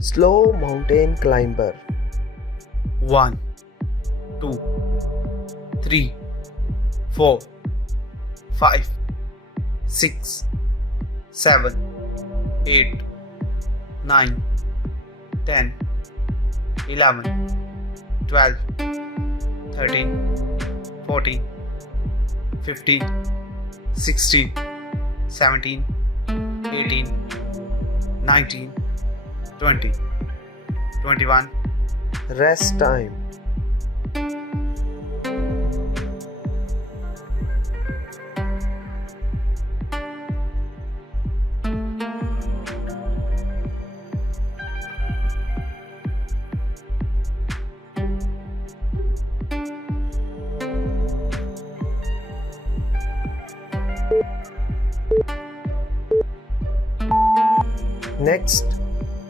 Slow mountain climber. 1, 2, 3, 4, 5, 6, 7, 8, 9, 10, 11, 12, 13, 14, 15, 16, 17, 18, 19, 20, 21. Rest time. Next,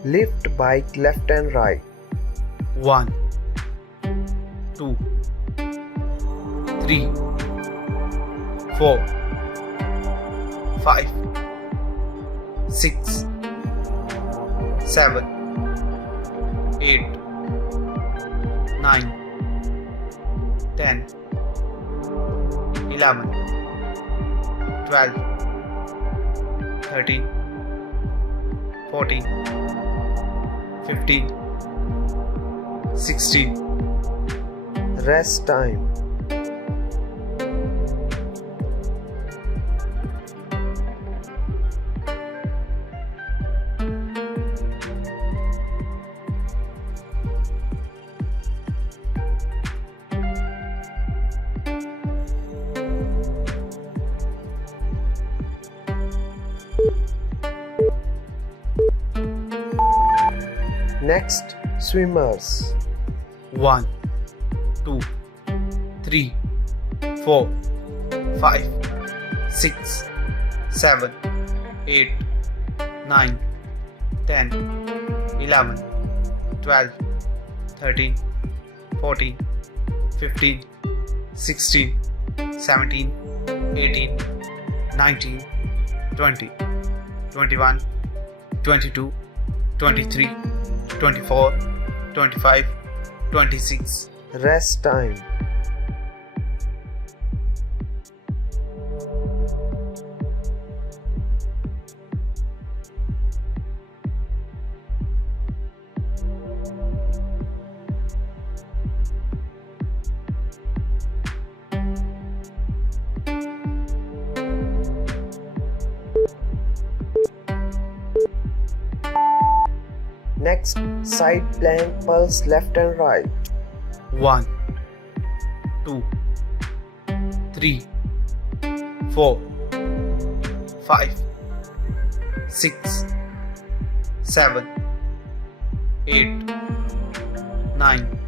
lift bike left and right. 1, 2, 3, 4, 5, 6, 7, 8, 9, 10, 11, 12, 13, 14, 15, 16. Rest time. Next, swimmers. 1, 2, 3, 4, 5, 6, 7, 8, 9, 10, 11, 12, 13, 14, 15, 16, 17, 18, 19, 20, 21, 22, 23, 24, 25, 26. Rest time. Next, side plank pulse left and right. 1, 2, 3, 4, 5, 6, 7, 8, 9,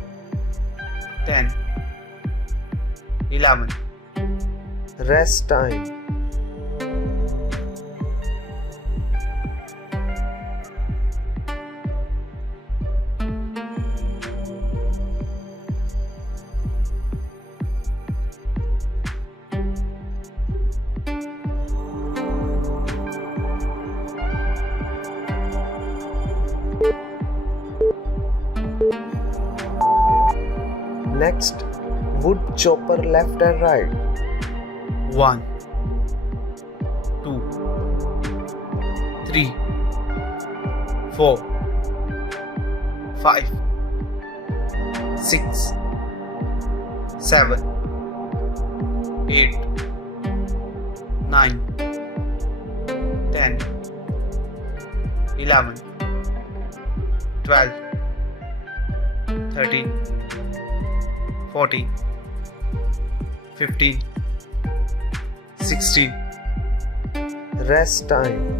10, 11. Rest time. Next, wood chopper left and right. 1, 2, 3, 4, 5, 6, 7, 8, 9, 10, 11, 12, 13, 14, 15, 16. Rest time.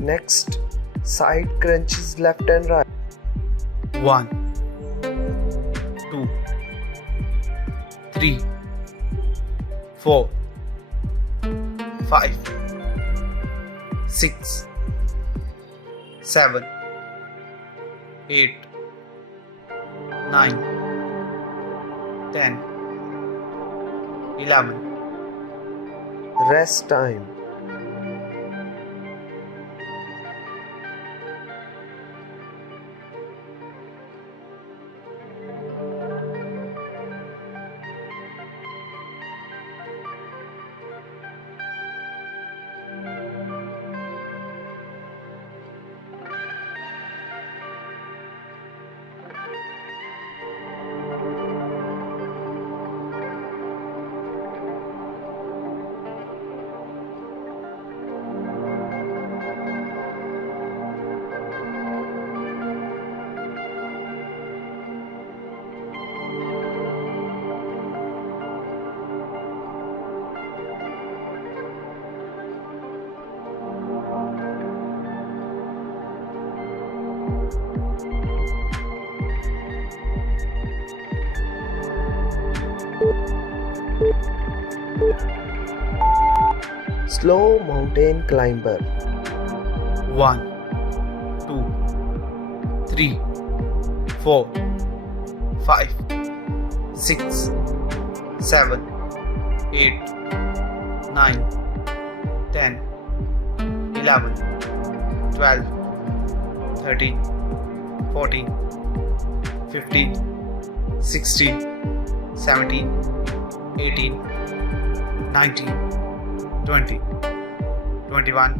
Next, side crunches left and right. 1, 2, 3, 4, 5, 6, 7, 8, 9, 10, 11. Rest time. Slow mountain climber. 1, 2, 3, 4, 5, 6, 7, 8, 9, 10, 11, 12, 13, 14, 15, 16, 17, 18, 19, 20, 21.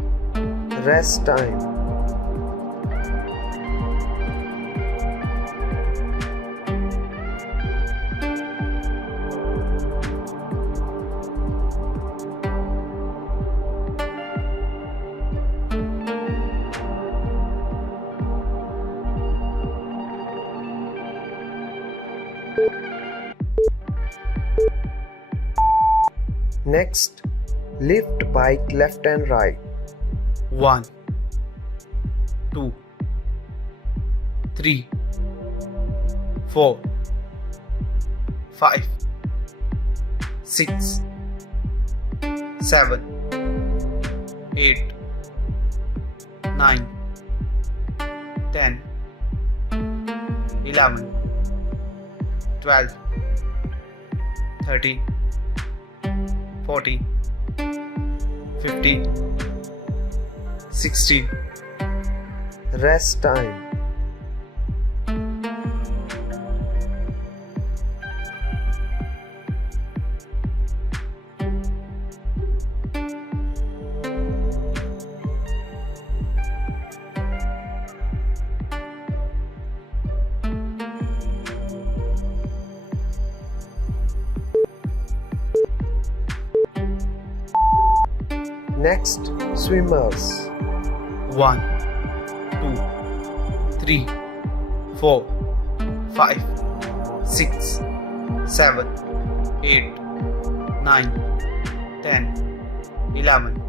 Rest time. Next, lift bike left and right. 1, 2, 3, 4, 5, 6, 7, 8, 9, 10, 11, 12, 13, 14, 15, 16. Rest time. Next, swimmers. 1, 2, 3, 4, 5, 6, 7, 8, 9, 10, 11,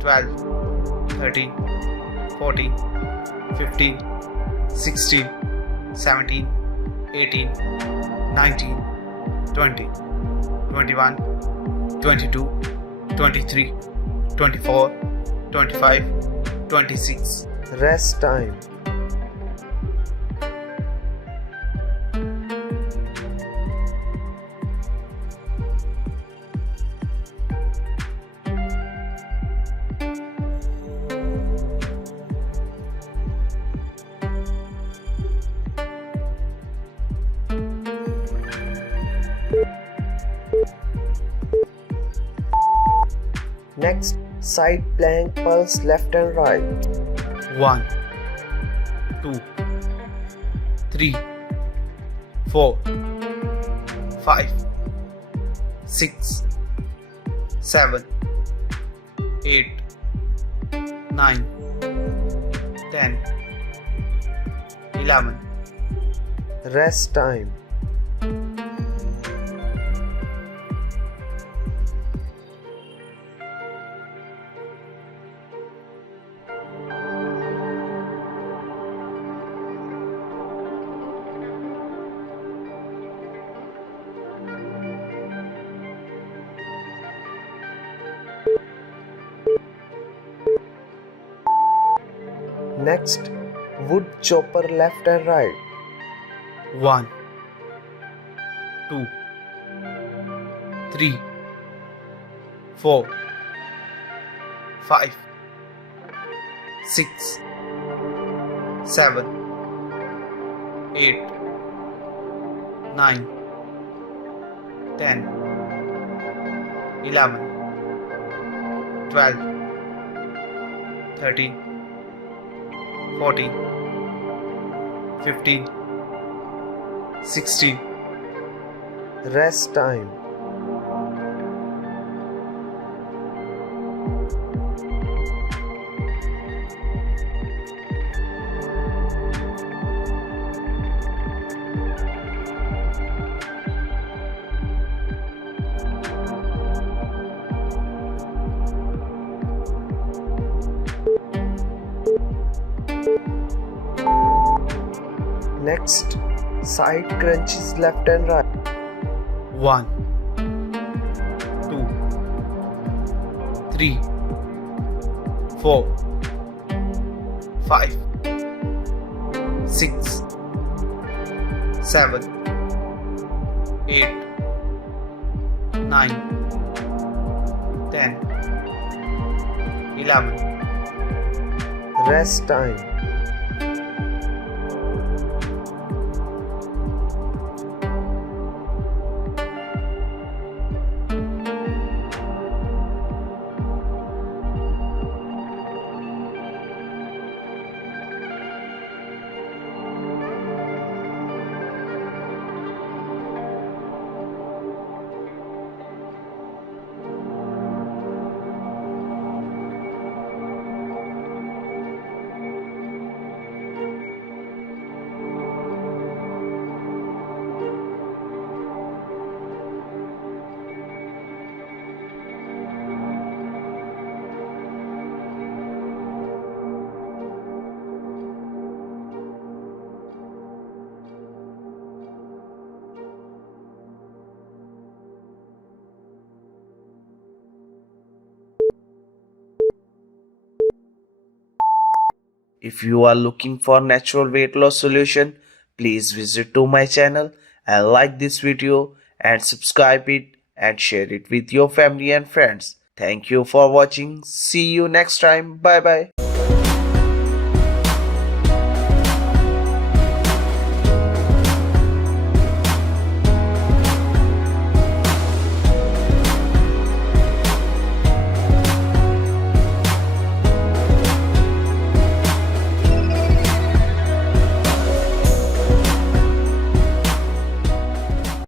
12, 13, 14, 15, 16, 17, 18, 19, 20, 21, 22, 23, 24, 25, 26. Rest time. Next, side plank pulse left and right. 1, 2, 3, 4, 5, 6, 7, 8, 9, 10, 11. Rest time. Next, wood chopper left and right. 1, 2, 3, 4, 5, 6, 7, 8, 9, 10, 11, 12, 13, 14, 15, 16. Rest time. Next, side crunches left and right. 1, 2, 3, 4, 5, 6, 7, 8, 9, 10, 11. Rest time. If you are looking for natural weight loss solution, please visit to my channel and like this video and subscribe it and share it with your family and friends. Thank you for watching. See you next time. Bye bye.